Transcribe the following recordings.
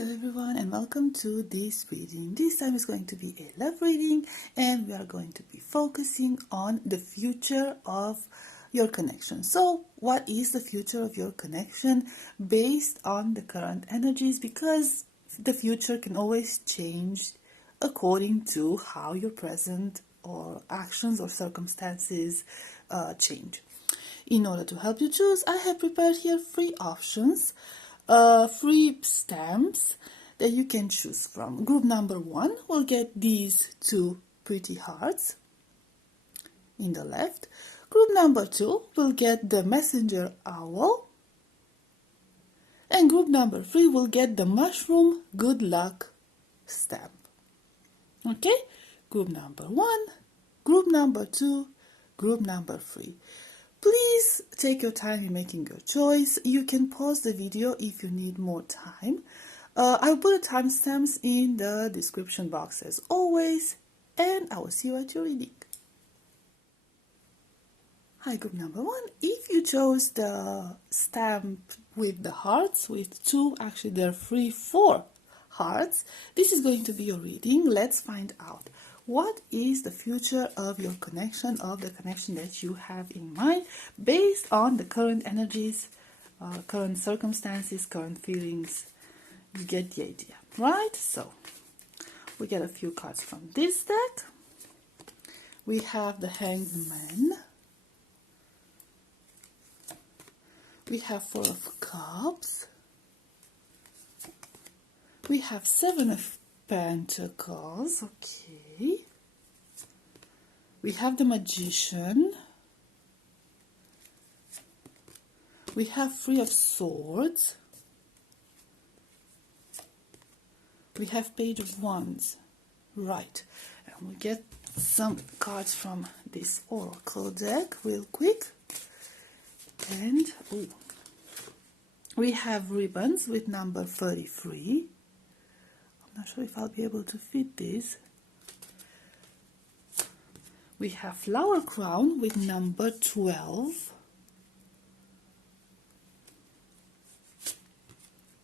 Hello everyone and welcome to this reading. This time is going to be a love reading and we are going to be focusing on the future of your connection. So what is the future of your connection based on the current energies, because the future can always change according to how your present or actions or circumstances change. In order to help you choose, I have prepared here 3 options. 3 stamps that you can choose from. Group number 1 will get these 2 pretty hearts in the left. Group number 2 will get the messenger owl. And group number 3 will get the mushroom good luck stamp. Okay? Group number 1, group number 2, group number 3. Please take your time in making your choice. You can pause the video if you need more time. I'll put the timestamps in the description box as always, and I will see you at your reading. Hi, group number 1. If you chose the stamp with the hearts, with 2, actually there are 4 hearts, this is going to be your reading. Let's find out. What is the future of your connection, of the connection that you have in mind, based on the current energies, current circumstances, current feelings? You get the idea, right? So, we get a few cards from this deck. We have the Hanged Man. We have 4 of Cups. We have 7 of Pentacles, okay. We have the Magician. We have 3 of Swords. We have Page of Wands. Right. And we get some cards from this Oracle deck real quick. And we have ribbons with number 33. I'm not sure if I'll be able to fit this. We have flower crown with number 12.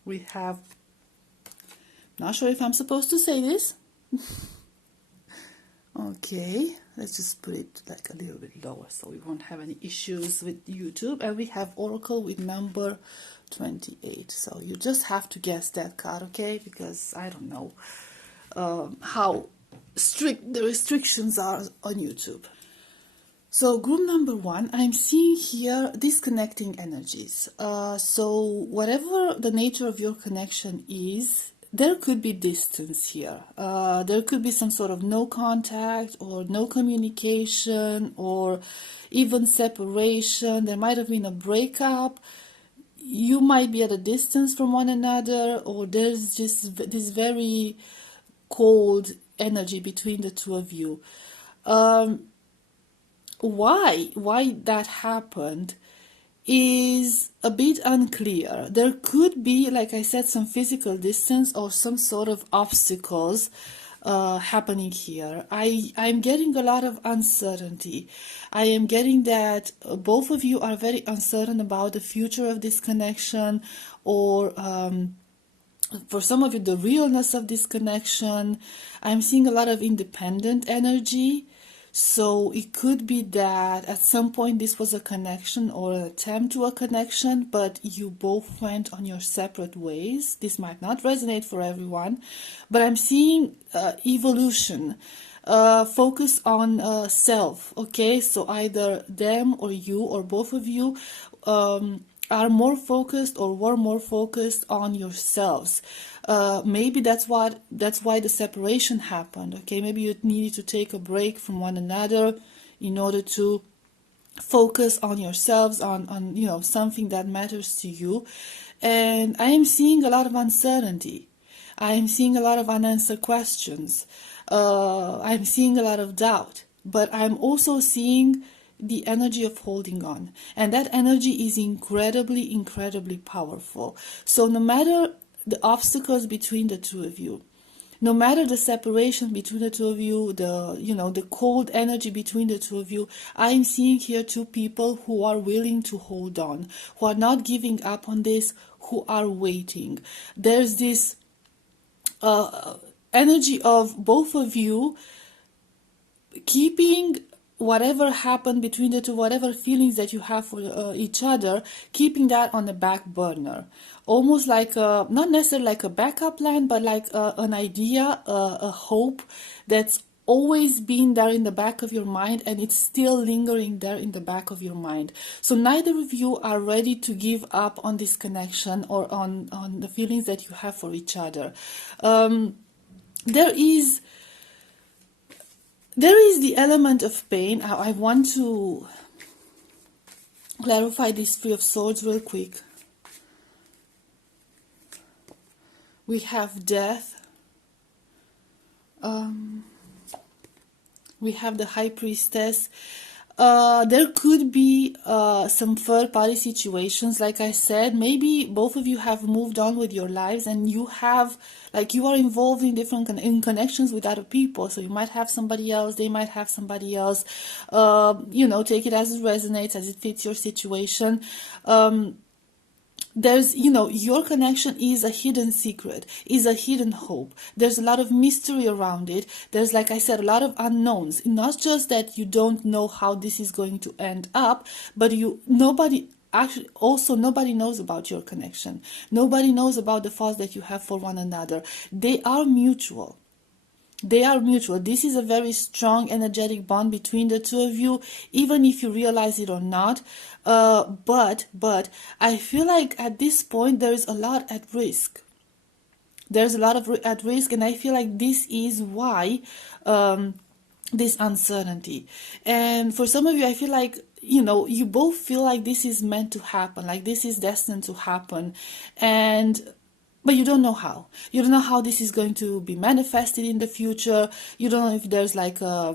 We have, not sure if I'm supposed to say this. Okay, let's just put it like a little bit lower so we won't have any issues with YouTube. And we have Oracle with number 28. So you just have to guess that card, okay? Because I don't know how strict the restrictions are on YouTube. So group number 1, I'm seeing here disconnecting energies. So whatever the nature of your connection is, there could be distance here. There could be some sort of no contact or no communication or even separation. There might have been a breakup. You might be at a distance from one another, or there's just this very cold energy between the two of you. Why that happened is a bit unclear. There could be, like I said, some physical distance or some sort of obstacles happening here. I'm getting a lot of uncertainty. I am getting that both of you are very uncertain about the future of this connection, or for some of you, the realness of this connection. I'm seeing a lot of independent energy. So it could be that at some point this was a connection or an attempt to a connection, but you both went on your separate ways. This might not resonate for everyone, but I'm seeing evolution, focus on self, okay? So either them or you or both of you are more focused or were more focused on yourselves. Maybe that's why the separation happened. Okay, maybe you needed to take a break from one another in order to focus on yourselves, on something that matters to you. And I am seeing a lot of uncertainty. I am seeing a lot of unanswered questions. I'm seeing a lot of doubt. But I'm also seeing the energy of holding on, and that energy is incredibly, incredibly powerful. So no matter the obstacles between the two of you, no matter the separation between the two of you, the cold energy between the two of you, I'm seeing here 2 people who are willing to hold on, who are not giving up on this, who are waiting. There's this energy of both of you keeping whatever happened between the two, whatever feelings that you have for each other, keeping that on the back burner. Almost like not necessarily like a backup plan, but like an idea, a hope that's always been there in the back of your mind, and it's still lingering there in the back of your mind. So neither of you are ready to give up on this connection or on the feelings that you have for each other. There is the element of pain. I want to clarify this Three of Swords real quick. We have death. We have the High Priestess. There could be some third-party situations. Like I said, maybe both of you have moved on with your lives, and you have, like, you are involved in different in connections with other people. So you might have somebody else, they might have somebody else. Take it as it resonates, as it fits your situation. There's, your connection is a hidden secret, is a hidden hope. There's a lot of mystery around it. There's, like I said, a lot of unknowns. Not just that you don't know how this is going to end up, but nobody knows about your connection. Nobody knows about the thoughts that you have for one another. They are mutual. They are mutual. This is a very strong energetic bond between the two of you, even if you realize it or not. But I feel like at this point there is a lot at risk. There's a lot at risk, and I feel like this is why this uncertainty. And for some of you, I feel like you both feel like this is meant to happen, like this is destined to happen, but you don't know how. You don't know how this is going to be manifested in the future. You don't know if there's like a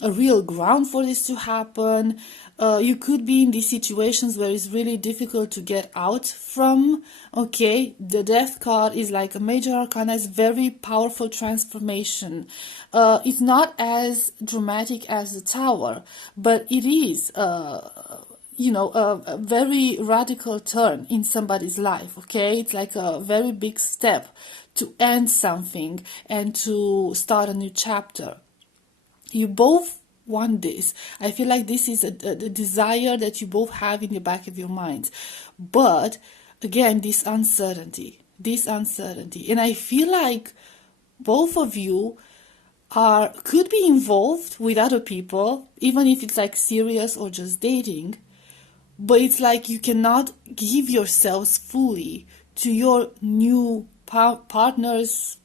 real ground for this to happen. You could be in these situations where it's really difficult to get out from. Okay, the Death card is like a major arcana. It's very powerful transformation. It's not as dramatic as the Tower, but it is a very radical turn in somebody's life, okay? It's like a very big step to end something and to start a new chapter. You both want this. I feel like this is a desire that you both have in the back of your minds. But, again, this uncertainty. And I feel like both of you could be involved with other people, even if it's like serious or just dating. But it's like you cannot give yourselves fully to your new partners,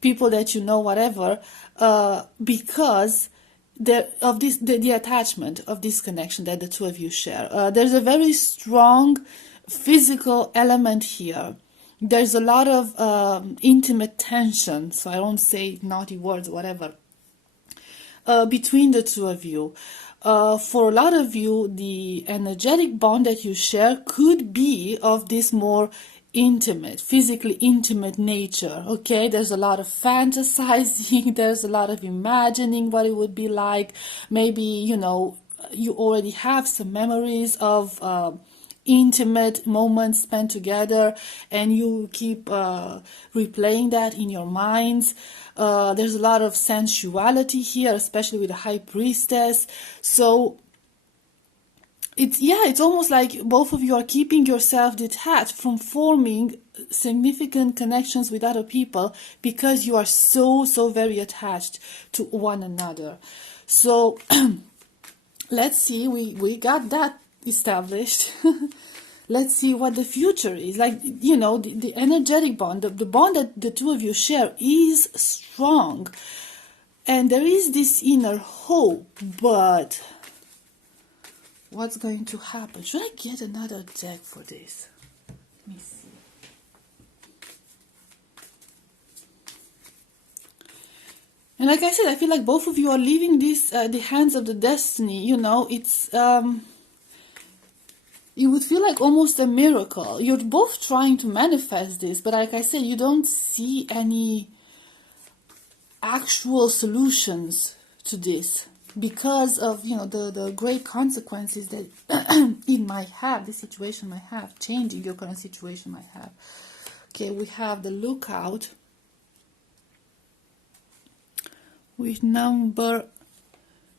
people that you know, whatever, because of the attachment of this connection that the two of you share. There's a very strong physical element here. There's a lot of intimate tension, so I won't say naughty words, whatever, between the two of you. For a lot of you, the energetic bond that you share could be of this more intimate, physically intimate nature, okay? There's a lot of fantasizing, there's a lot of imagining what it would be like. Maybe, you already have some memories of intimate moments spent together, and you keep replaying that in your minds. There's a lot of sensuality here, especially with the High Priestess. So it's almost like both of you are keeping yourself detached from forming significant connections with other people because you are so very attached to one another. So let's see, we got that established. Let's see what the future is like. The energetic bond, the bond that the two of you share is strong, and there is this inner hope. But what's going to happen? Should I get another deck for this? Let me see. And like I said, I feel like both of you are leaving this the hands of the destiny. It's it would feel like almost a miracle. You're both trying to manifest this, but like I said, you don't see any actual solutions to this because of, the great consequences that it might have, this situation might have, changing your current situation might have. Okay, we have the lookout with number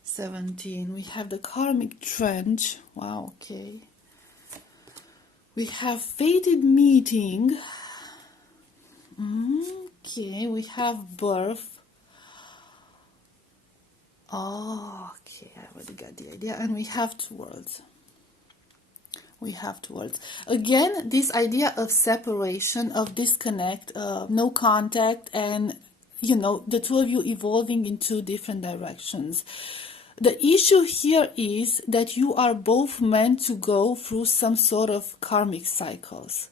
17. We have the karmic trench. Wow, okay. We have fated meeting. Okay, we have birth. Oh, okay, I already got the idea. And we have two words. We have two words. Again, this idea of separation, of disconnect, no contact, and, you know, the two of you evolving in two different directions. The issue here is that you are both meant to go through some sort of karmic cycles.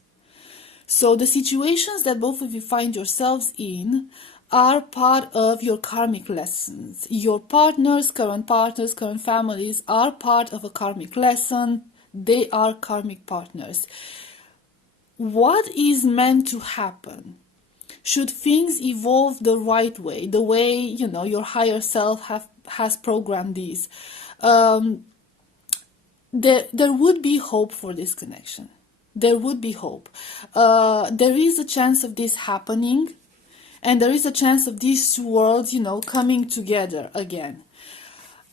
So the situations that both of you find yourselves in are part of your karmic lessons. Your partners, current families are part of a karmic lesson. They are karmic partners. What is meant to happen? Should things evolve the right way, the way, you know, your higher self has programmed these, there would be hope for this connection. There would be hope. There is a chance of this happening, and there is a chance of these two worlds, you know, coming together again.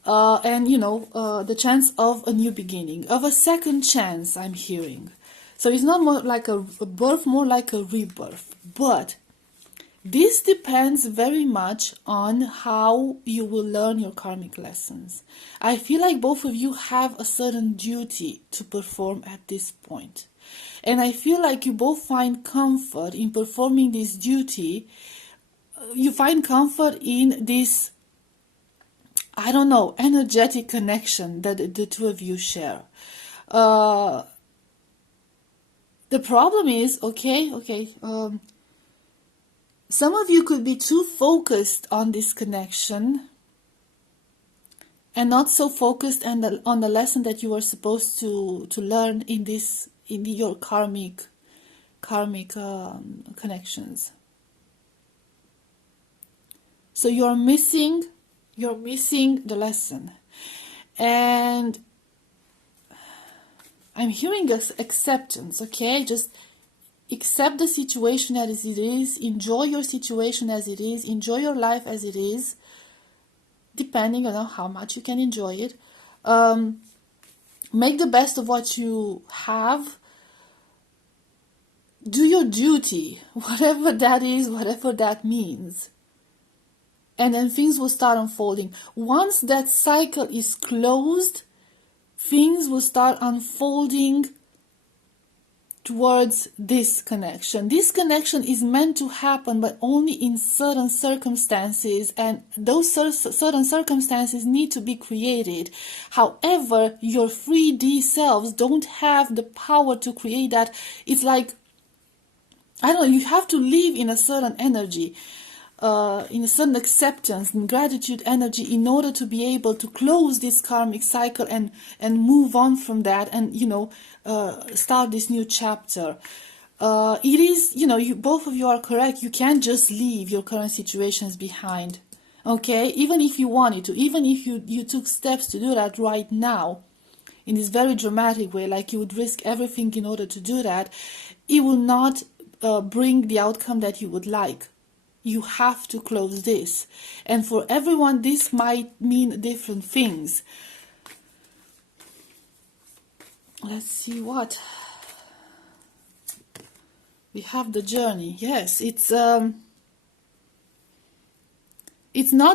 And, you know, the chance of a new beginning, of a second chance, I'm hearing. So it's not more like a birth, more like a rebirth. But this depends very much on how you will learn your karmic lessons. I feel like both of you have a certain duty to perform at this point. And I feel like you both find comfort in performing this duty. You find comfort in this, I don't know, energetic connection that the two of you share. The problem is, some of you could be too focused on this connection and not so focused on the lesson that you are supposed to learn in your karmic connections. So you're missing the lesson. And I'm hearing acceptance, okay? Just accept the situation as it is, enjoy your situation as it is, enjoy your life as it is, depending on how much you can enjoy it. Make the best of what you have. Do your duty, whatever that is, whatever that means. And then things will start unfolding. Once that cycle is closed, things will start unfolding towards this connection. This connection is meant to happen, but only in certain circumstances, and those certain circumstances need to be created. However, your 3D selves don't have the power to create that. It's like, I don't know, you have to live in a certain energy, in a certain acceptance and gratitude energy in order to be able to close this karmic cycle and move on from that and, you know, start this new chapter. It is, you know, both of you are correct. You can't just leave your current situations behind, okay? Even if you wanted to, even if you took steps to do that right now, in this very dramatic way, like you would risk everything in order to do that, it will not bring the outcome that you would like. You have to close this. And for everyone, this might mean different things. Let's see what. We have the journey. Yes, it's not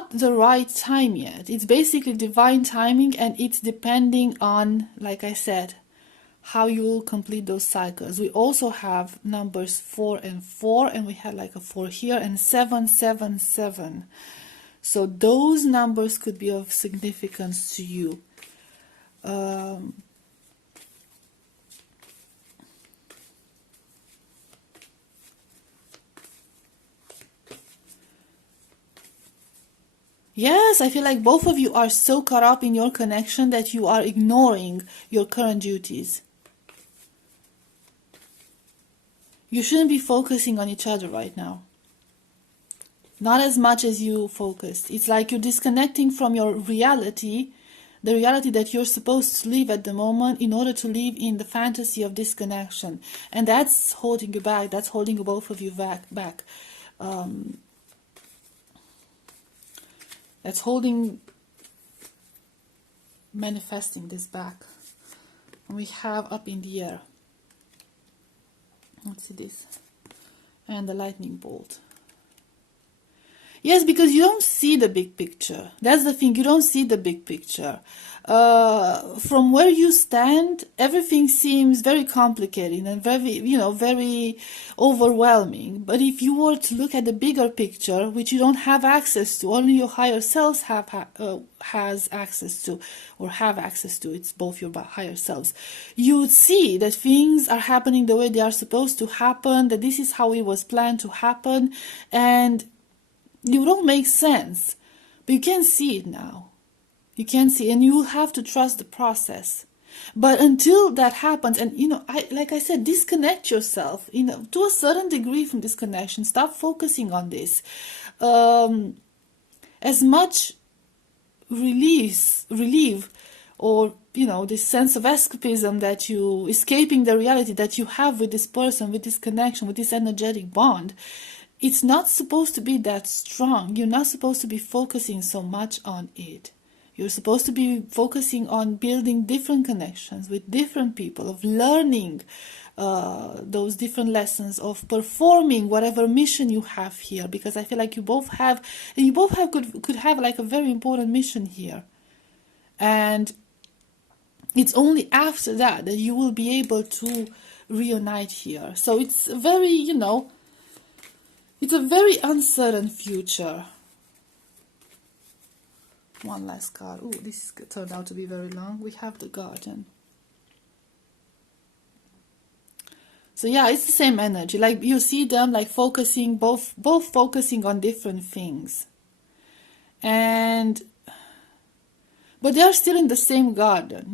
the right time yet. It's basically divine timing, and it's depending on, like I said, how you will complete those cycles. We also have numbers 4 and 4, and we had like a 4 here, and 7, 7, 7. So those numbers could be of significance to you. Yes, I feel like both of you are so caught up in your connection that you are ignoring your current duties. You shouldn't be focusing on each other right now. Not as much as you focused. It's like you're disconnecting from your reality, the reality that you're supposed to live at the moment in order to live in the fantasy of disconnection. And that's holding you back. That's holding both of you back. That's holding, manifesting this back. And we have up in the air. Let's see this. And the lightning bolt. Yes, because you don't see the big picture. That's the thing. You don't see the big picture. From where you stand, everything seems very complicated and very, very overwhelming. But if you were to look at the bigger picture, which you don't have access to, only your higher selves has access to, or have access to, it's both your higher selves, you would see that things are happening the way they are supposed to happen, that this is how it was planned to happen, and you don't make sense, but you can see it now. You can see, and you will have to trust the process. But until that happens, and like I said, disconnect yourself, to a certain degree from disconnection. Stop focusing on this. As much relief, or this sense of escapism that you escaping the reality that you have with this person, with this connection, with this energetic bond. It's not supposed to be that strong. You're not supposed to be focusing so much on it. You're supposed to be focusing on building different connections with different people, of learning those different lessons, of performing whatever mission you have here. Because I feel like you both could have like a very important mission here. And it's only after that you will be able to reunite here. So it's very, it's a very uncertain future. One last card. Oh, this turned out to be very long. We have the Garden. So yeah, it's the same energy. Like you see them like focusing, both focusing on different things. But they're still in the same garden,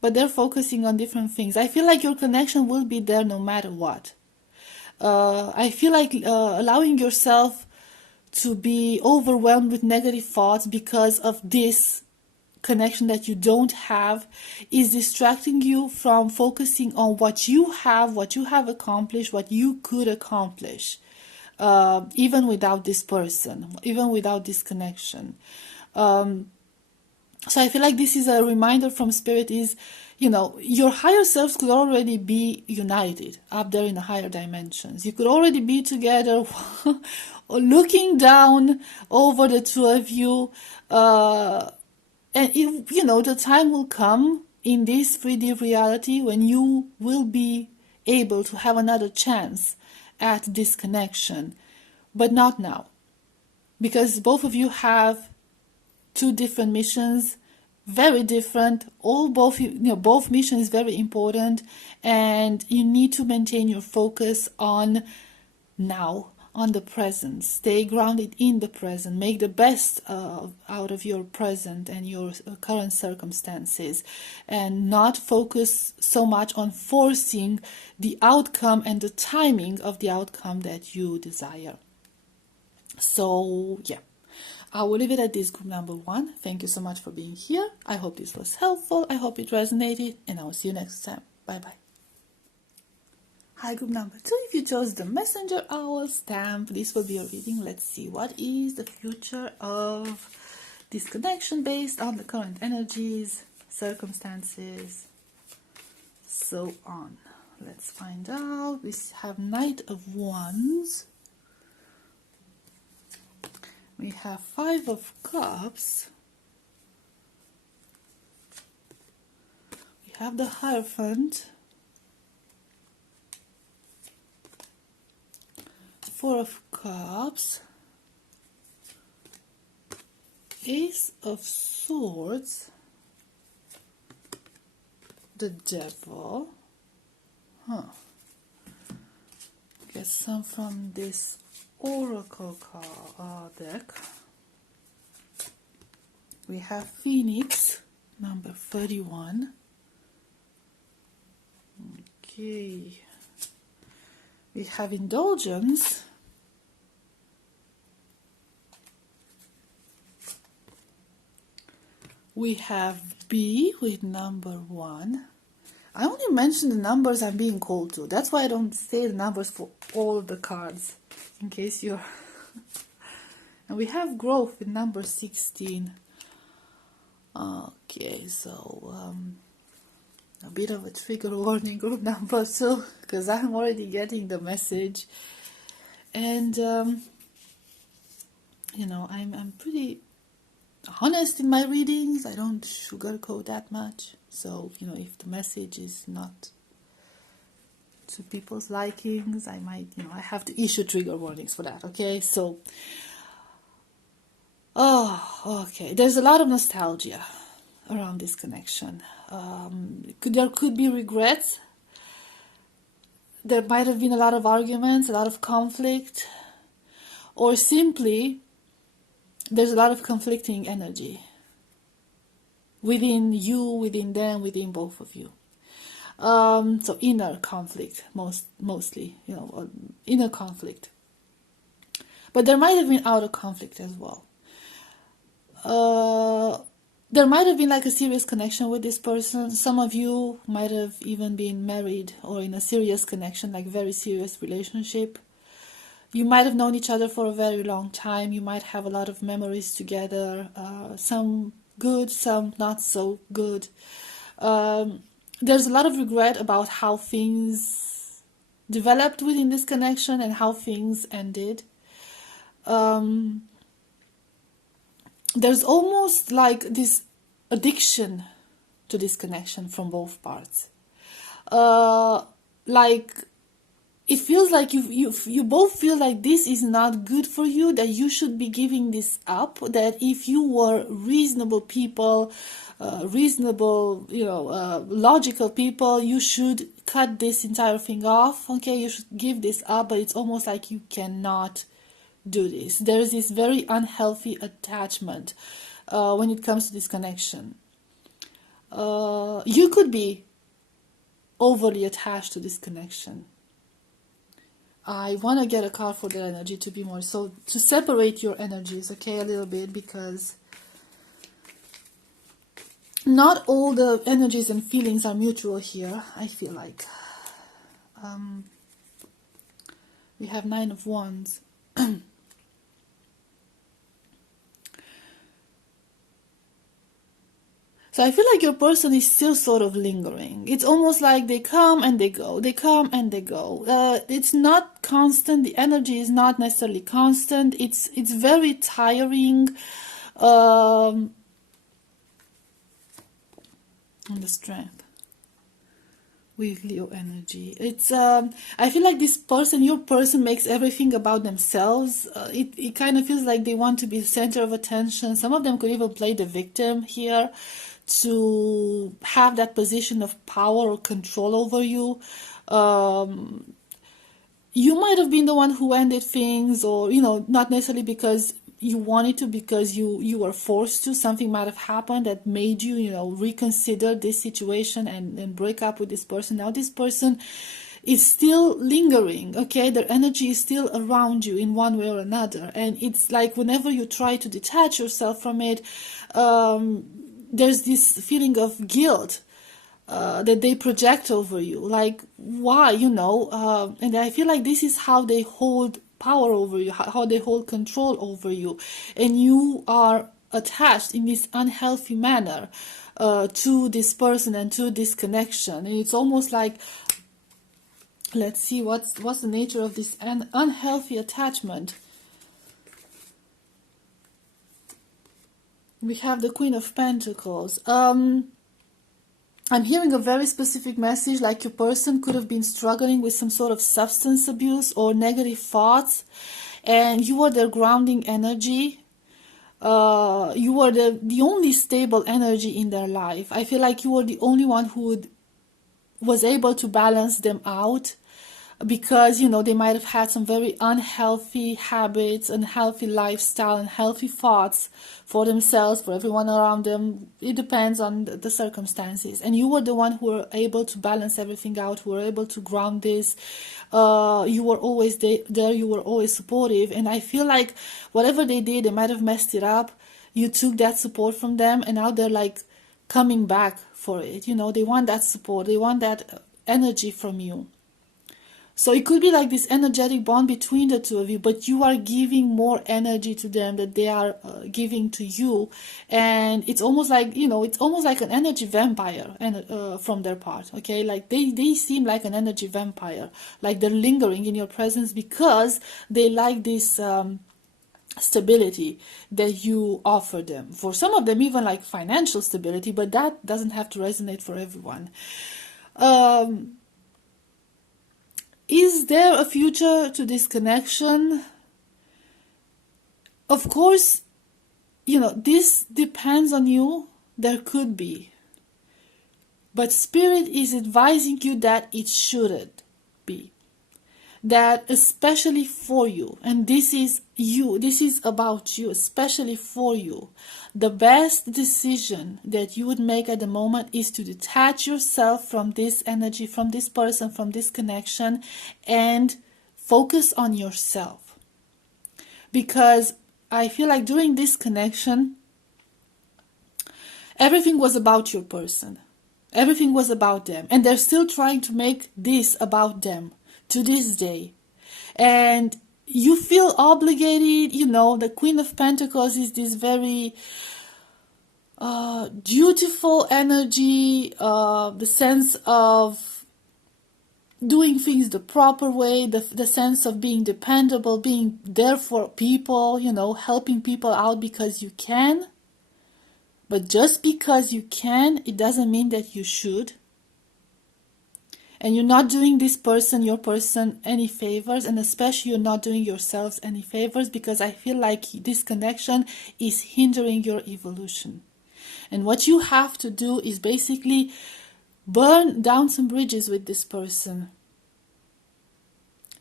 but they're focusing on different things. I feel like your connection will be there no matter what. I feel like allowing yourself to be overwhelmed with negative thoughts because of this connection that you don't have is distracting you from focusing on what you have accomplished, what you could accomplish, even without this person, even without this connection. So I feel like this is a reminder from Spirit is, your higher selves could already be united up there in the higher dimensions. You could already be together or looking down over the two of you. And, the time will come in this 3D reality when you will be able to have another chance at this connection. But not now. Because both of you have two different missions, very different. Both missions is very important, and you need to maintain your focus on now, on the present. Stay grounded in the present. Make the best out of your present and your current circumstances, and not focus so much on forcing the outcome and the timing of the outcome that you desire. So yeah, I will leave it at this, group number 1. Thank you so much for being here. I hope this was helpful. I hope it resonated, and I will see you next time. Bye-bye. Hi, group number 2. If you chose the Messenger Owl stamp, this will be a reading. Let's see what is the future of this connection based on the current energies, circumstances, so on. Let's find out. We have Knight of Wands. We have 5 of Cups. We have the Hierophant. 4 of Cups. Ace of Swords. The Devil. Get some from this Oracle deck. We have Phoenix, number 31. Okay. We have Indulgence. We have be with number 1. I only mention the numbers I'm being called to. That's why I don't say the numbers for all the cards, in case you're... And we have growth with number 16. Okay, so a bit of a trigger warning, group number 2, because I'm already getting the message. And, you know, I'm pretty honest in my readings. I don't sugarcoat that much. So, you know, if the message is not to people's likings, I might, you know, I have to issue trigger warnings for that, okay? So, oh, okay. There's a lot of nostalgia around this connection. There could be regrets. There might have been a lot of arguments, a lot of conflict, or simply there's a lot of conflicting energy within you, within them, within both of you. So inner conflict, mostly, you know, inner conflict. But there might have been outer conflict as well. There might have been like a serious connection with this person. Some of you might have even been married or in a serious connection, like very serious relationship. You might have known each other for a very long time. You might have a lot of memories together, some good, some not so good. There's a lot of regret about how things developed within this connection and how things ended. There's almost like this addiction to this connection from both parts. Like it feels like you both feel like this is not good for you, that you should be giving this up, that if you were reasonable people, logical people, you should cut this entire thing off, okay? You should give this up, but it's almost like you cannot do this. There's this very unhealthy attachment when it comes to this connection. You could be overly attached to this connection. I want to get a card for the energy to be more, so to separate your energies, okay, a little bit, because not all the energies and feelings are mutual here, I feel like. We have 9 of Wands. So I feel like your person is still sort of lingering. It's almost like they come and they go. They come and they go. It's not constant. The energy is not necessarily constant. It's very tiring. And the Strength with Leo energy. It's I feel like this person, your person, makes everything about themselves. It kind of feels like they want to be the center of attention. Some of them could even play the victim here, to have that position of power or control over you. You might have been the one who ended things, or, you know, not necessarily because you wanted to, because you were forced to. Something might have happened that made you, you know, reconsider this situation and break up with this person. Now this person is still lingering, okay? Their energy is still around you in one way or another. And it's like whenever you try to detach yourself from it, there's this feeling of guilt that they project over you. Like, why, you know? And I feel like this is how they hold power over you, how they hold control over you. And you are attached in this unhealthy manner to this person and to this connection. And it's almost like, let's see, what's the nature of this unhealthy attachment? We have the Queen of Pentacles. I'm hearing a very specific message, like your person could have been struggling with some sort of substance abuse or negative thoughts, and you were their grounding energy. You were the only stable energy in their life. I feel like you were the only one who was able to balance them out, because, you know, they might have had some very unhealthy habits, unhealthy lifestyle, unhealthy thoughts for themselves, for everyone around them. It depends on the circumstances. And you were the one who were able to balance everything out, who were able to ground this. You were always there, you were always supportive. And I feel like whatever they did, they might have messed it up. You took that support from them, and now they're like coming back for it. They want that support, they want that energy from you. So it could be like this energetic bond between the two of you, but you are giving more energy to them that they are giving to you. And it's almost like, it's almost like an energy vampire and from their part, okay? Like they seem like an energy vampire, like they're lingering in your presence because they like this stability that you offer them. For some of them, even like financial stability, but that doesn't have to resonate for everyone. Is there a future to this connection? Of course, this depends on you. There could be. But Spirit is advising you that it shouldn't be. That especially for you, and this is you, this is about you, especially for you, the best decision that you would make at the moment is to detach yourself from this energy, from this person, from this connection, and focus on yourself. Because I feel like during this connection, everything was about your person. Everything was about them. And they're still trying to make this about them to this day. And you feel obligated. The Queen of Pentacles is this very dutiful energy, the sense of doing things the proper way, the sense of being dependable, being there for people, helping people out because you can. But just because you can, it doesn't mean that you should. And you're not doing your person, any favors, and especially you're not doing yourselves any favors, because I feel like this connection is hindering your evolution. And what you have to do is basically burn down some bridges with this person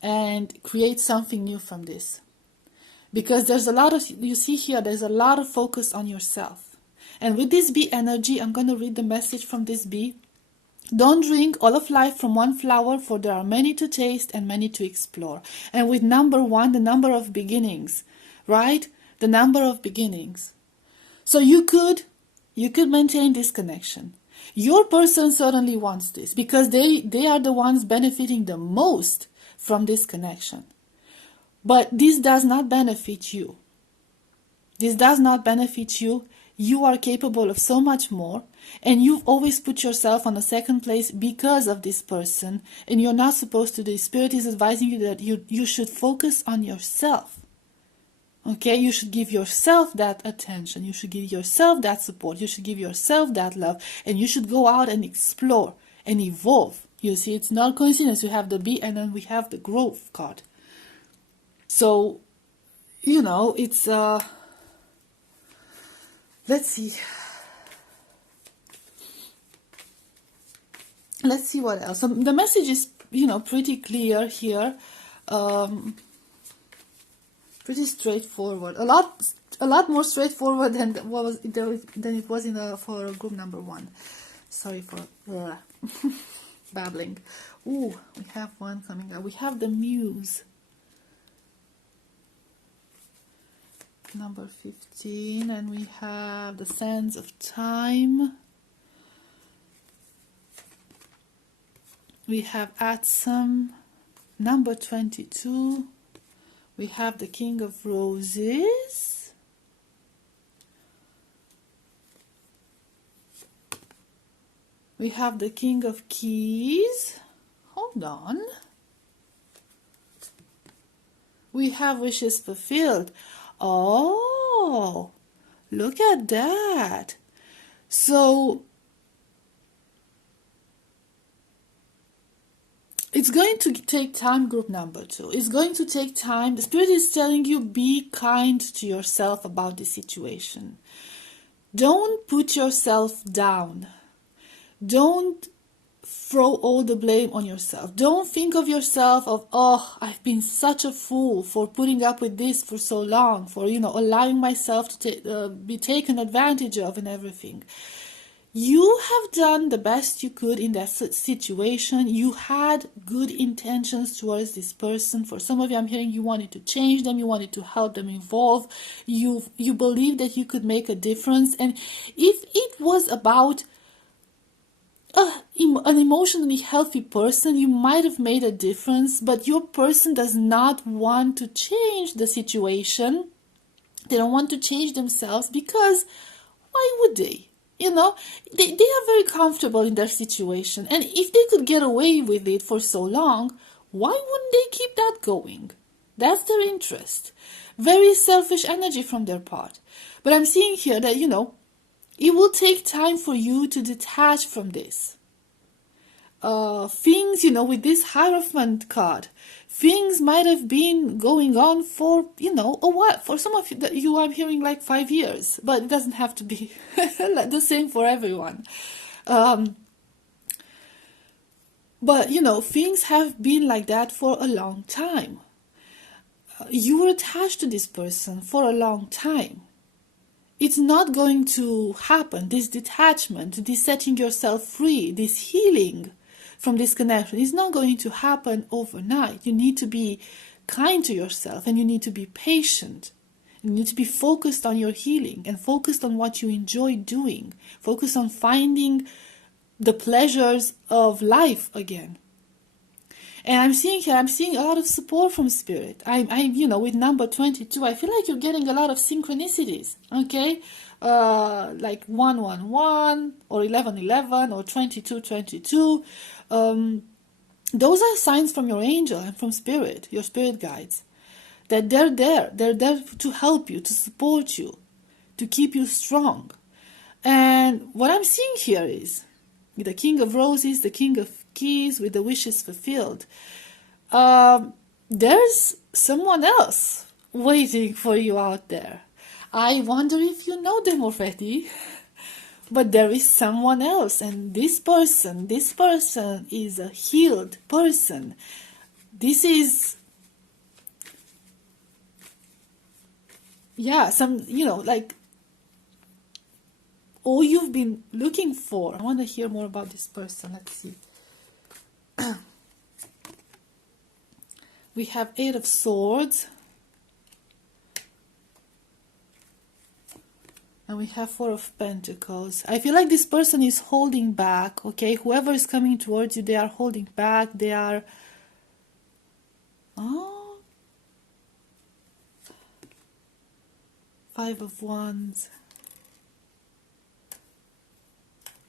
and create something new from this. Because there's you see here, there's a lot of focus on yourself. And with this bee energy, I'm going to read the message from this bee. Don't drink all of life from one flower, for there are many to taste and many to explore. And with number 1, the number of beginnings, right? The number of beginnings. So you could maintain this connection. Your person certainly wants this because they are the ones benefiting the most from this connection. But this does not benefit you. This does not benefit you. You are capable of so much more, and you've always put yourself on the second place because of this person, and you're not supposed to do. Spirit is advising you that you should focus on yourself. Okay, you should give yourself that attention, you should give yourself that support, you should give yourself that love, and you should go out and explore and evolve. You see, it's not coincidence. We have the bee and then we have the growth card. So, it's let's see. Let's see what else. So the message is, pretty clear here. Pretty straightforward. A lot more straightforward than it was for group number 1. Sorry for babbling. Ooh, we have one coming up. We have the Muse. Number 15, and we have the Sands of Time. We have Atsum, number 22. We have the King of Roses. We have the King of Keys. Hold on. We have Wishes Fulfilled. Oh, look at that. So it's going to take time, group number 2. It's going to take time. The Spirit is telling you, be kind to yourself about this situation. Don't put yourself down. Don't throw all the blame on yourself. Don't think of yourself of, oh, I've been such a fool for putting up with this for so long, for, allowing myself to be taken advantage of and everything. You have done the best you could in that situation. You had good intentions towards this person. For some of you, I'm hearing you wanted to change them, you wanted to help them evolve. You believe that you could make a difference. And if it was about an emotionally healthy person, you might have made a difference, but your person does not want to change the situation. They don't want to change themselves because why would they? They are very comfortable in their situation. And if they could get away with it for so long, why wouldn't they keep that going? That's their interest. Very selfish energy from their part. But I'm seeing here that, it will take time for you to detach from this. Things, with this Hierophant card, things might have been going on for, a while. For some of you, I'm hearing like 5 years, but it doesn't have to be the same for everyone. But, things have been like that for a long time. You were attached to this person for a long time. It's not going to happen. This detachment, this setting yourself free, this healing from this connection is not going to happen overnight. You need to be kind to yourself, and you need to be patient. You need to be focused on your healing and focused on what you enjoy doing. Focus on finding the pleasures of life again. And I'm seeing a lot of support from spirit. With number 22, I feel like you're getting a lot of synchronicities, okay? Like 111 or 1111 or 2222. Those are signs from your angel and from spirit, your spirit guides, that they're there. They're there to help you, to support you, to keep you strong. And what I'm seeing here is the King of Roses, the King of Keys with the wishes fulfilled. There's someone else waiting for you out there. I wonder if you know them already. But there is someone else, and this person is a healed person. This is, like all you've been looking for. I want to hear more about this person. Let's see. We have 8 of Swords. And we have 4 of Pentacles. I feel like this person is holding back, okay? Whoever is coming towards you, they are holding back. They are... Oh. 5 of Wands.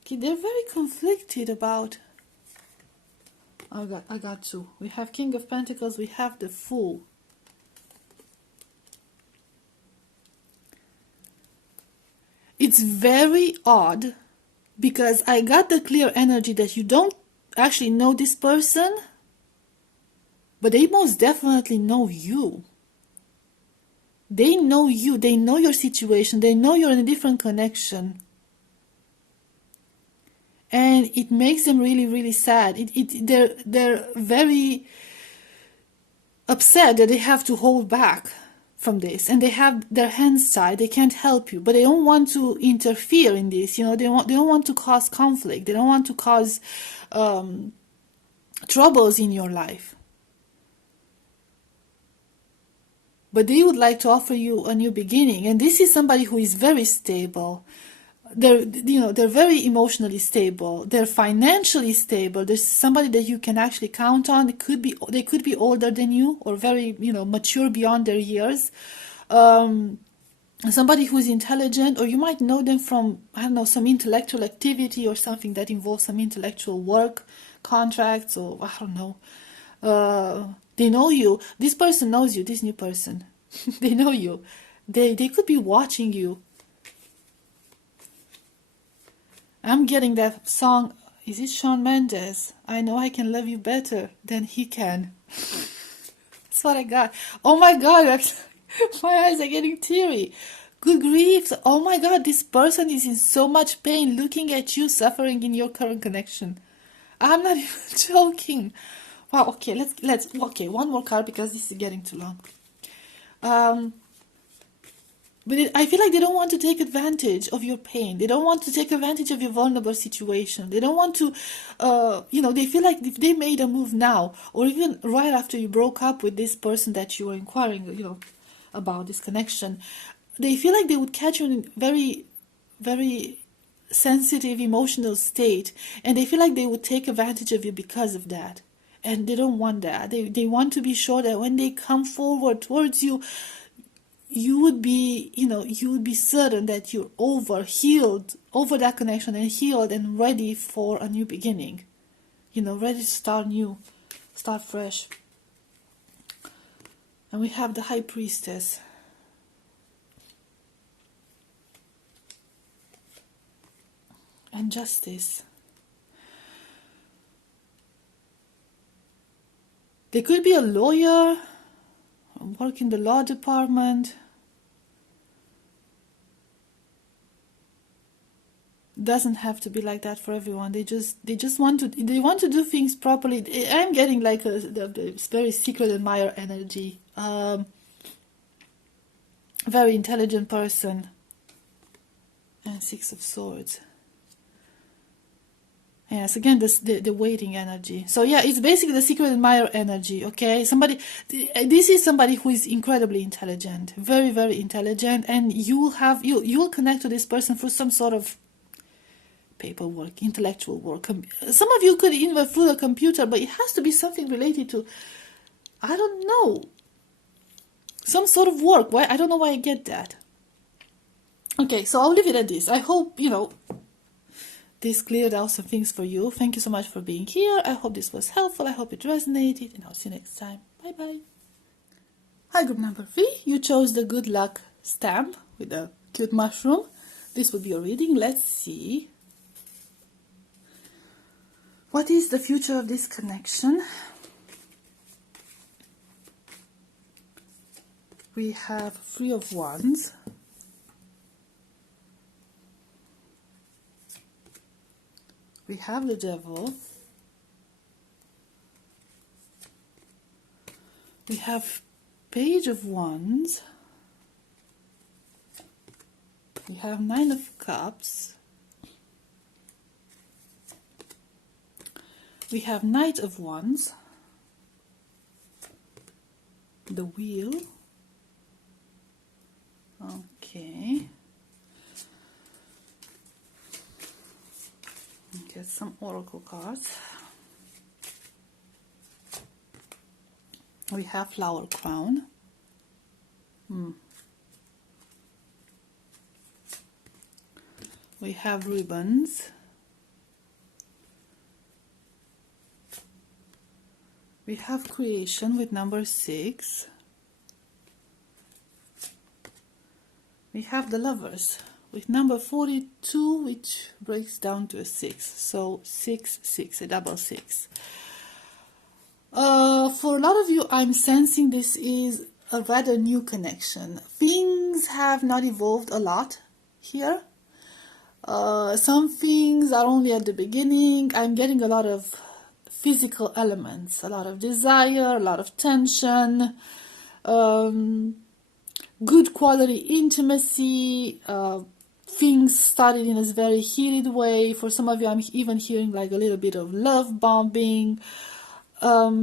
Okay, they're very conflicted about... I got 2. We have King of Pentacles, we have the Fool. It's very odd because I got the clear energy that you don't actually know this person, but they most definitely know you. They know you, they know your situation, they know you're in a different connection. And it makes them really, really sad. They're very upset that they have to hold back from this, and they have their hands tied. They can't help you, but they don't want to interfere in this. They don't want to cause conflict. They don't want to cause troubles in your life. But they would like to offer you a new beginning, and this is somebody who is very stable. They're very emotionally stable. They're financially stable. There's somebody that you can actually count on. They could be older than you or very, mature beyond their years. Somebody who's intelligent, or you might know them from, some intellectual activity or something that involves some intellectual work, contracts, or I don't know. They know you. This person knows you, this new person. They know you. They could be watching you. I'm getting that song. Is it Shawn Mendes? I know I can love you better than he can. That's what I got. Oh my God, my eyes are getting teary. Good grief. Oh my God, this person is in so much pain looking at you suffering in your current connection. I'm not even joking. Wow, okay, let's one more card because this is getting too long. But I feel like they don't want to take advantage of your pain. They don't want to take advantage of your vulnerable situation. They don't want to, they feel like if they made a move now, or even right after you broke up with this person that you were inquiring, about this connection, they feel like they would catch you in a very, very sensitive, emotional state. And they feel like they would take advantage of you because of that. And they don't want that. They want to be sure that when they come forward towards you, you would be certain that you're healed over that connection, and healed and ready for a new beginning, ready to start fresh. And we have the High Priestess. And Justice. There could be a lawyer, work in the law department. Doesn't have to be like that for everyone. They want to do things properly. I'm getting like the very secret admirer energy. Very intelligent person. And Six of Swords. Yes, again, the waiting energy. So yeah, it's basically the secret admirer energy, okay? This is somebody who is incredibly intelligent, very, very intelligent, and you'll connect to this person through some sort of paperwork, intellectual work. Some of you could even through the computer, but it has to be something related to, I don't know, some sort of work. Why? I don't know why I get that. Okay, so I'll leave it at this. I hope, this cleared out some things for you. Thank you so much for being here. I hope this was helpful. I hope it resonated, and I'll see you next time. Bye-bye. Hi, group number 3. You chose the good luck stamp with a cute mushroom. This will be your reading. Let's see. What is the future of this connection? We have 3 of Wands. We have the Devil. We have Page of Wands. We have 9 of Cups. We have Knight of Wands. The Wheel. Okay. Get some oracle cards. We have Flower Crown. We have Ribbons. We have Creation with number 6. We have the Lovers with number 42, which breaks down to a 6. So 6, 6, a double 6. For a lot of you, I'm sensing this is a rather new connection. Things have not evolved a lot here. Some things are only at the beginning. I'm getting a lot of physical elements, a lot of desire, a lot of tension, good quality intimacy. Things started in a very heated way. For some of you, I'm even hearing like a little bit of love bombing. But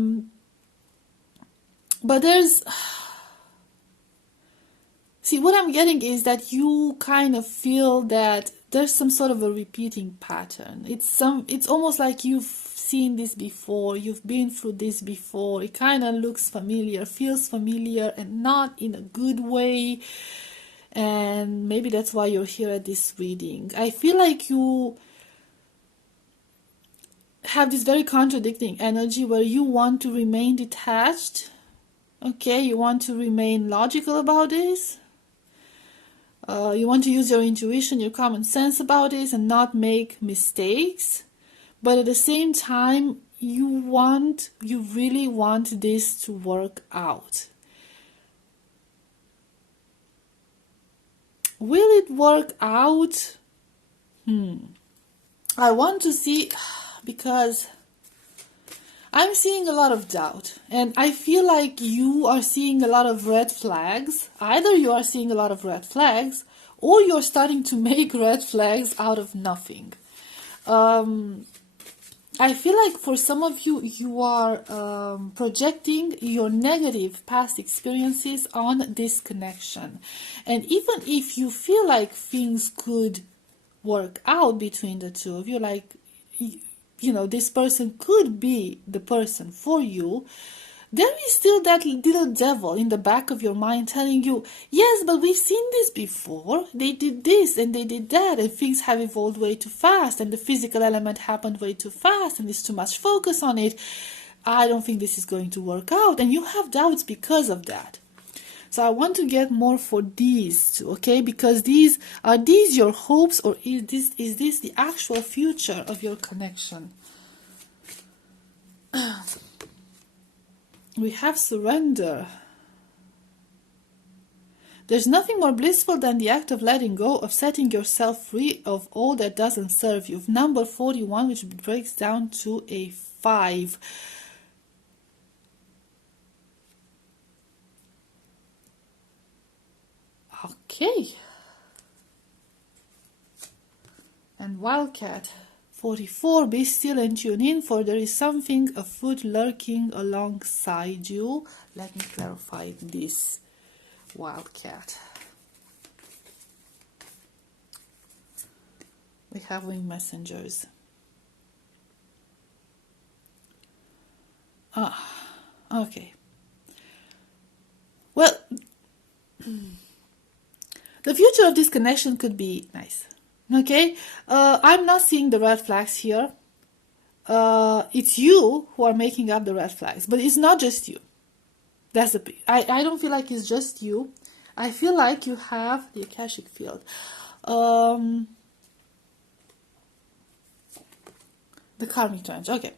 see, what I'm getting is that you kind of feel that there's some sort of a repeating pattern. It's almost like you've seen this before, you've been through this before. It kind of looks familiar, feels familiar, and not in a good way. And maybe that's why you're here at this reading. I feel like you have this very contradicting energy where you want to remain detached. Okay, you want to remain logical about this. You want to use your intuition, your common sense about this and not make mistakes. But at the same time, you really want this to work out. Will it work out? I want to see, because I'm seeing a lot of doubt, and I feel like you are seeing a lot of red flags. Either you are seeing a lot of red flags, or you're starting to make red flags out of nothing. I feel like for some of you, you are projecting your negative past experiences on this connection. And even if you feel like things could work out between the two of you, like, this person could be the person for you, there is still that little devil in the back of your mind telling you, yes, but we've seen this before. They did this and they did that, and things have evolved way too fast, and the physical element happened way too fast, and there's too much focus on it. I don't think this is going to work out, and you have doubts because of that. So I want to get more for these two, okay? Because are these your hopes, or is this the actual future of your connection? We have surrender. There's nothing more blissful than the act of letting go, of setting yourself free of all that doesn't serve you. Number 41, which breaks down to a 5. Okay. And Wildcat 44, be still and tune in, for there is something afoot lurking alongside you. Let me clarify this. Wildcat. We have wing messengers. Okay. Well, the future of this connection could be nice. Okay, I'm not seeing the red flags here. It's you who are making up the red flags, but it's not just you. That's the. I don't feel like it's just you. I feel like you have the Akashic field. The karmic trench. Okay.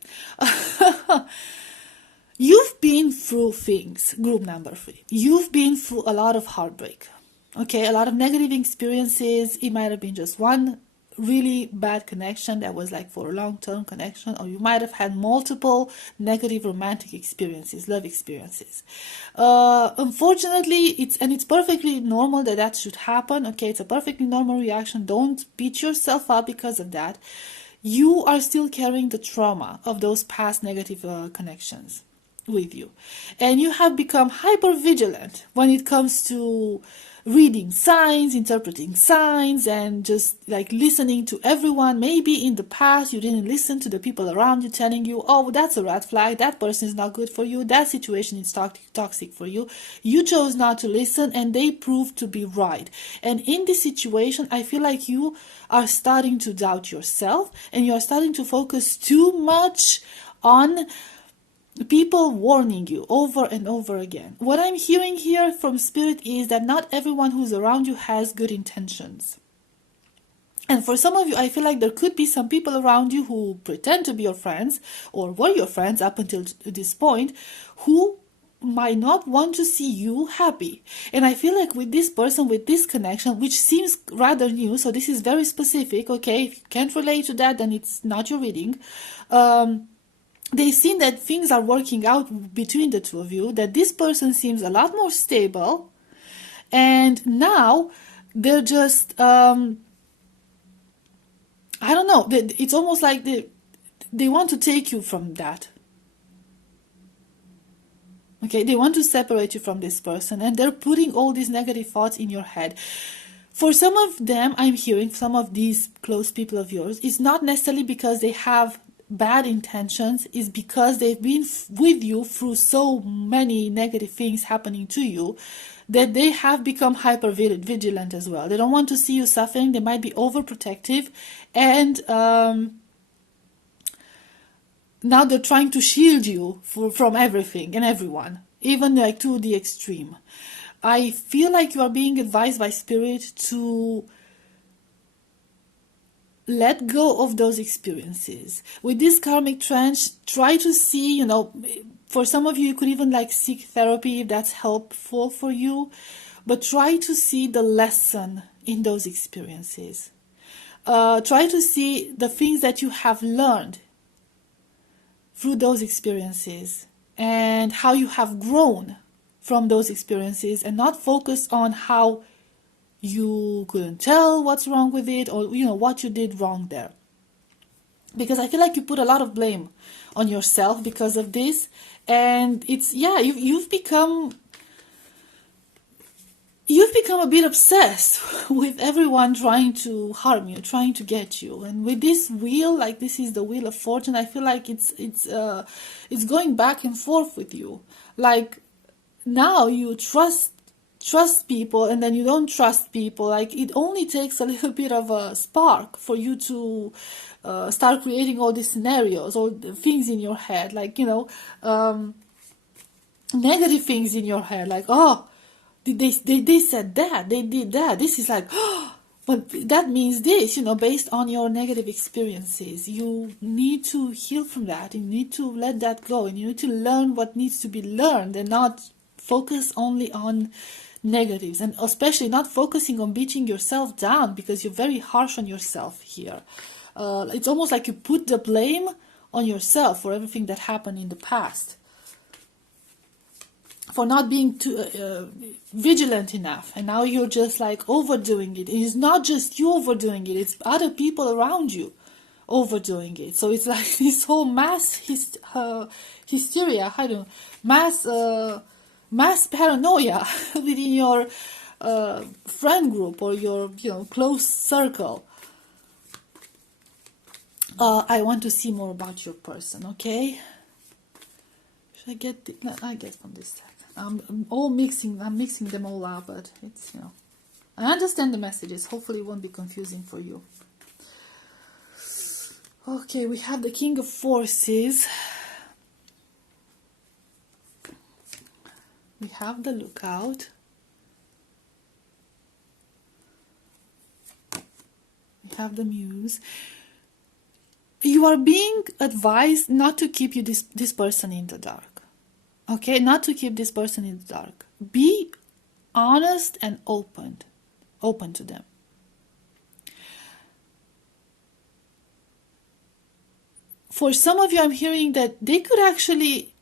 You've been through things. Group number 3. You've been through a lot of heartbreak. Okay, a lot of negative experiences. It might have been just one really bad connection that was like for a long-term connection, or you might have had multiple negative romantic experiences, love experiences. Unfortunately, it's perfectly normal that should happen. Okay, it's a perfectly normal reaction. Don't beat yourself up because of that. You are still carrying the trauma of those past negative connections with you, and you have become hyper vigilant when it comes to reading signs, interpreting signs, and just like listening to everyone. Maybe in the past you didn't listen to the people around you telling you, oh, that's a red flag, that person is not good for you, that situation is toxic for you. You chose not to listen, and they proved to be right. And in this situation, I feel like you are starting to doubt yourself, and you are starting to focus too much on people warning you over and over again. What I'm hearing here from Spirit is that not everyone who's around you has good intentions. And for some of you, I feel like there could be some people around you who pretend to be your friends, or were your friends up until this point, who might not want to see you happy. And I feel like with this person, with this connection, which seems rather new, so this is very specific, okay? If you can't relate to that, then it's not your reading. They've seen that things are working out between the two of you, that this person seems a lot more stable, and now they're just, I don't know, it's almost like they want to take you from that. Okay, they want to separate you from this person, and they're putting all these negative thoughts in your head. For some of them, I'm hearing, some of these close people of yours, it's not necessarily because they have bad intentions, is because they've been with you through so many negative things happening to you that they have become hyper vigilant as well. They don't want to see you suffering. They might be overprotective, and now they're trying to shield you from everything and everyone, even like to the extreme. I feel like you are being advised by Spirit to let go of those experiences. With this karmic trench, try to see, for some of you, you could even like seek therapy if that's helpful for you, but try to see the lesson in those experiences. Try to see the things that you have learned through those experiences and how you have grown from those experiences, and not focus on how you couldn't tell what's wrong with it, or what you did wrong there. Because I feel like you put a lot of blame on yourself because of this, and it's you've become a bit obsessed with everyone trying to harm you, trying to get you. And with this wheel, like this is the wheel of fortune, I feel like it's going back and forth with you. Like now you trust people, and then you don't trust people. Like it only takes a little bit of a spark for you to start creating all these scenarios, all the things in your head, like negative things in your head, like, oh, they said that, they did that, this is like, oh, but that means this, based on your negative experiences. You need to heal from that. You need to let that go, and you need to learn what needs to be learned, and not focus only on negatives, and especially not focusing on beating yourself down, because you're very harsh on yourself here. It's almost like you put the blame on yourself for everything that happened in the past, for not being too vigilant enough, and now you're just like overdoing it. It's not just you overdoing it, it's other people around you overdoing it. So it's like this whole mass hysteria, I don't know, mass paranoia within your friend group or your close circle. I want to see more about your person. Okay, should I get I guess from this side. I'm mixing them all up, but it's I understand the messages. Hopefully it won't be confusing for you. Okay, we have the King of Forces. We have the Lookout. We have the Muse. You are being advised not to keep this person in the dark. Okay, not to keep this person in the dark. Be honest and open to them. For some of you, I'm hearing that they could actually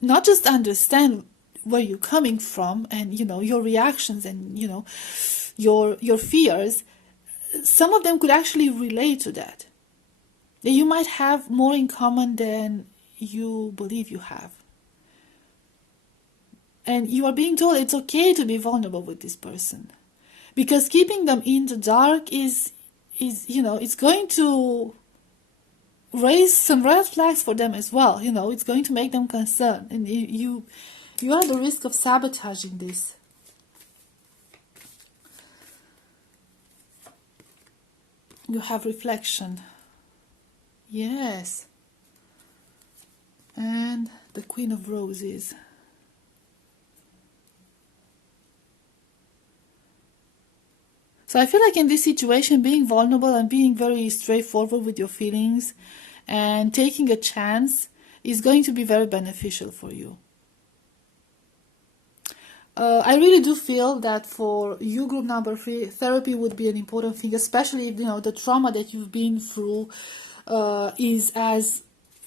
not just understand where you're coming from, and your reactions, and your fears. Some of them could actually relate to that. That you might have more in common than you believe you have. And you are being told it's okay to be vulnerable with this person, because keeping them in the dark is it's going to raise some red flags for them as well. It's going to make them concerned, and you are at the risk of sabotaging this. You have reflection. Yes. And the Queen of Roses. So I feel like in this situation, being vulnerable and being very straightforward with your feelings and taking a chance is going to be very beneficial for you. I really do feel that for you, group number 3, therapy would be an important thing, especially if the trauma that you've been through is as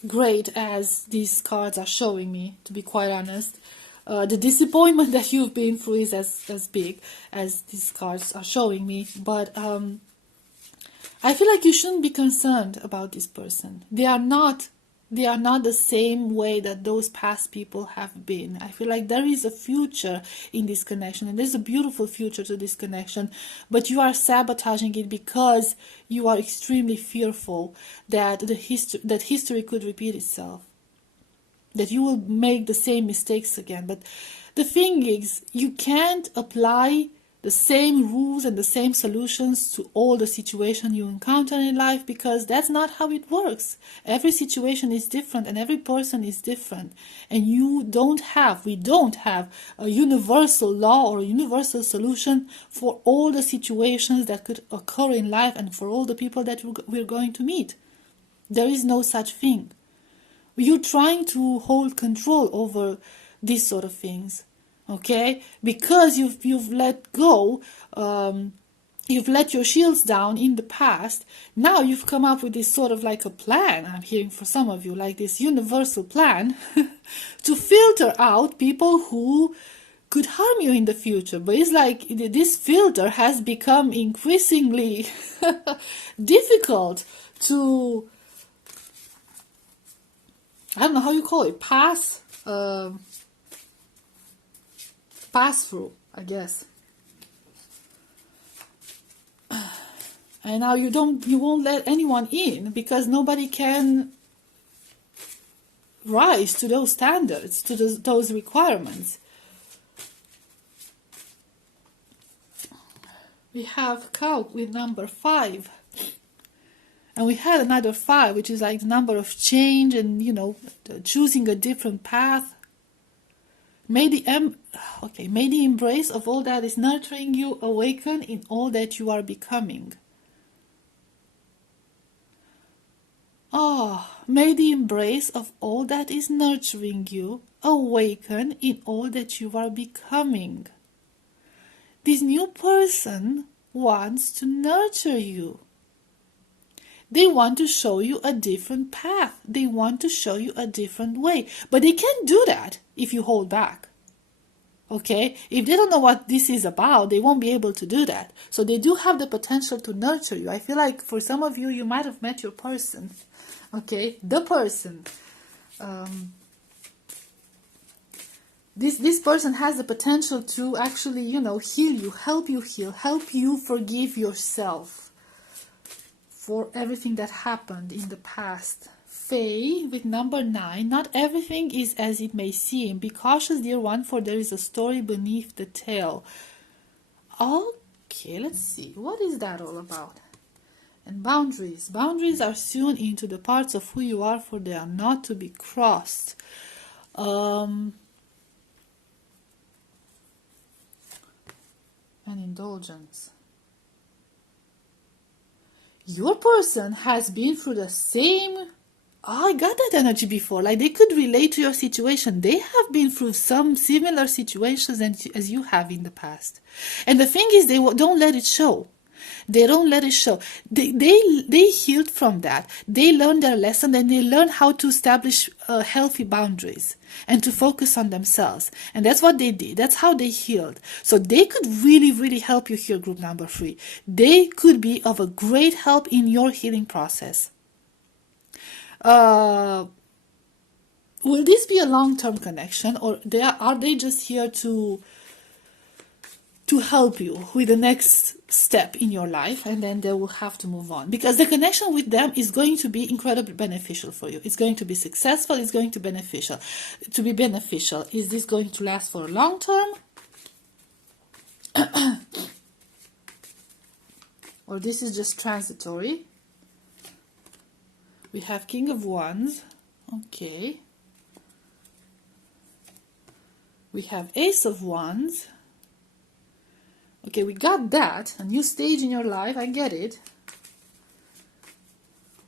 great as these cards are showing me, to be quite honest. The disappointment that you've been through is as big as these cards are showing me. But I feel like you shouldn't be concerned about this person. They are not the same way that those past people have been. I feel like there is a future in this connection, and there's a beautiful future to this connection, but you are sabotaging it because you are extremely fearful that history could repeat itself, that you will make the same mistakes again. But the thing is, you can't apply the same rules and the same solutions to all the situations you encounter in life, because that's not how it works. Every situation is different and every person is different, and we don't have a universal law or a universal solution for all the situations that could occur in life and for all the people that we're going to meet. There is no such thing. You're trying to hold control over these sort of things, okay? Because you've let go you've let your shields down in the past. Now you've come up with this sort of like a plan, I'm hearing for some of you, like this universal plan to filter out people who could harm you in the future. But it's like this filter has become increasingly difficult to, I don't know how you call it, pass through, I guess. And now you won't let anyone in because nobody can rise to those standards, to those requirements. We have cow with number 5. And we had another 5, which is like the number of change and, choosing a different path. May the embrace of all that is nurturing you awaken in all that you are becoming. May the embrace of all that is nurturing you awaken in all that you are becoming. This new person wants to nurture you. They want to show you a different path. They want to show you a different way. But they can't do that if you hold back. Okay? If they don't know what this is about, they won't be able to do that. So they do have the potential to nurture you. I feel like for some of you, you might have met your person. Okay? The person. This person has the potential to actually, heal you, help you heal, help you forgive yourself for everything that happened in the past. Faye with number 9. Not everything is as it may seem. Be cautious, dear one, for there is a story beneath the tale. Okay, let's see. What is that all about? And boundaries. Boundaries are sewn into the parts of who you are, for they are not to be crossed. And indulgence. Your person has been through the same... I got that energy before. Like they could relate to your situation. They have been through some similar situations as you have in the past. And the thing is, they don't let it show. They don't let it show. They healed from that. They learned their lesson and they learned how to establish healthy boundaries and to focus on themselves. And that's what they did. That's how they healed. So they could really, really help you here, group number 3. They could be of a great help in your healing process. Will this be a long-term connection, or are they just here to help you with the next step in your life, and then they will have to move on? Because the connection with them is going to be incredibly beneficial for you. It's going to be successful. It's going to be beneficial. Is this going to last for a long term? Or this is just transitory? We have King of Wands. Okay. We have Ace of Wands. Okay, we got that. A new stage in your life. I get it.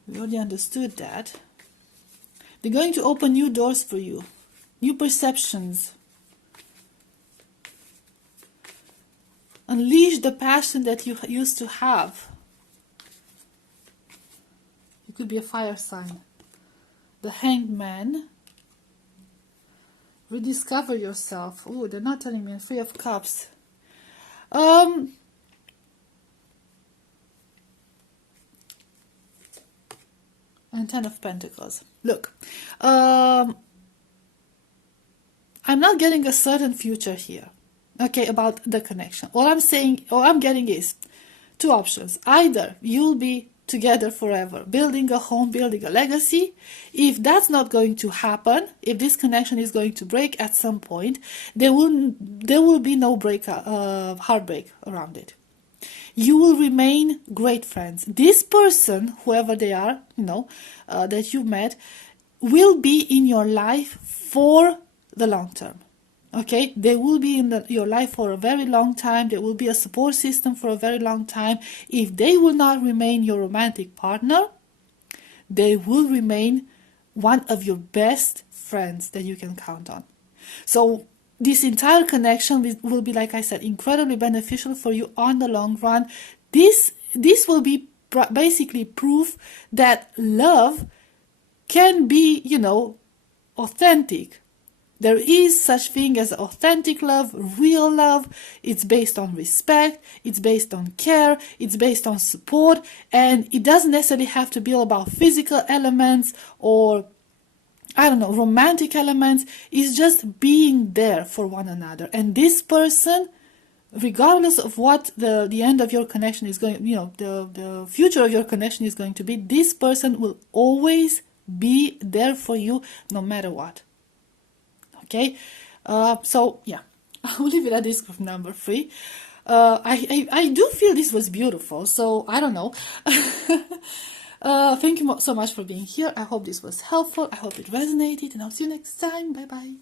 We already understood that. They're going to open new doors for you. New perceptions. Unleash the passion that you used to have. You could be a fire sign. The Hanged Man. Rediscover yourself. Oh, they're not telling me. 3 of Cups. And 10 of Pentacles. Look, I'm not getting a certain future here. Okay, about the connection. All I'm getting is 2 options. Either you'll be together forever, building a home, building a legacy. If that's not going to happen, if this connection is going to break at some point, there will be no heartbreak around it. You will remain great friends. This person, whoever they are, that you met, will be in your life for the long term. Okay, they will be in your life for a very long time. There will be a support system for a very long time. If they will not remain your romantic partner, they will remain one of your best friends that you can count on. So this entire connection will be, like I said, incredibly beneficial for you on the long run. This will be basically proof that love can be, authentic. There is such thing as authentic love, real love. It's based on respect, it's based on care, it's based on support, and it doesn't necessarily have to be all about physical elements or, I don't know, romantic elements. It's just being there for one another. And this person, regardless of what the end of your connection is going, the future of your connection is going to be, this person will always be there for you no matter what. Okay, so yeah, I'll leave it at this group number 3. I do feel this was beautiful, so I don't know. Thank you so much for being here. I hope this was helpful. I hope it resonated, and I'll see you next time. Bye bye.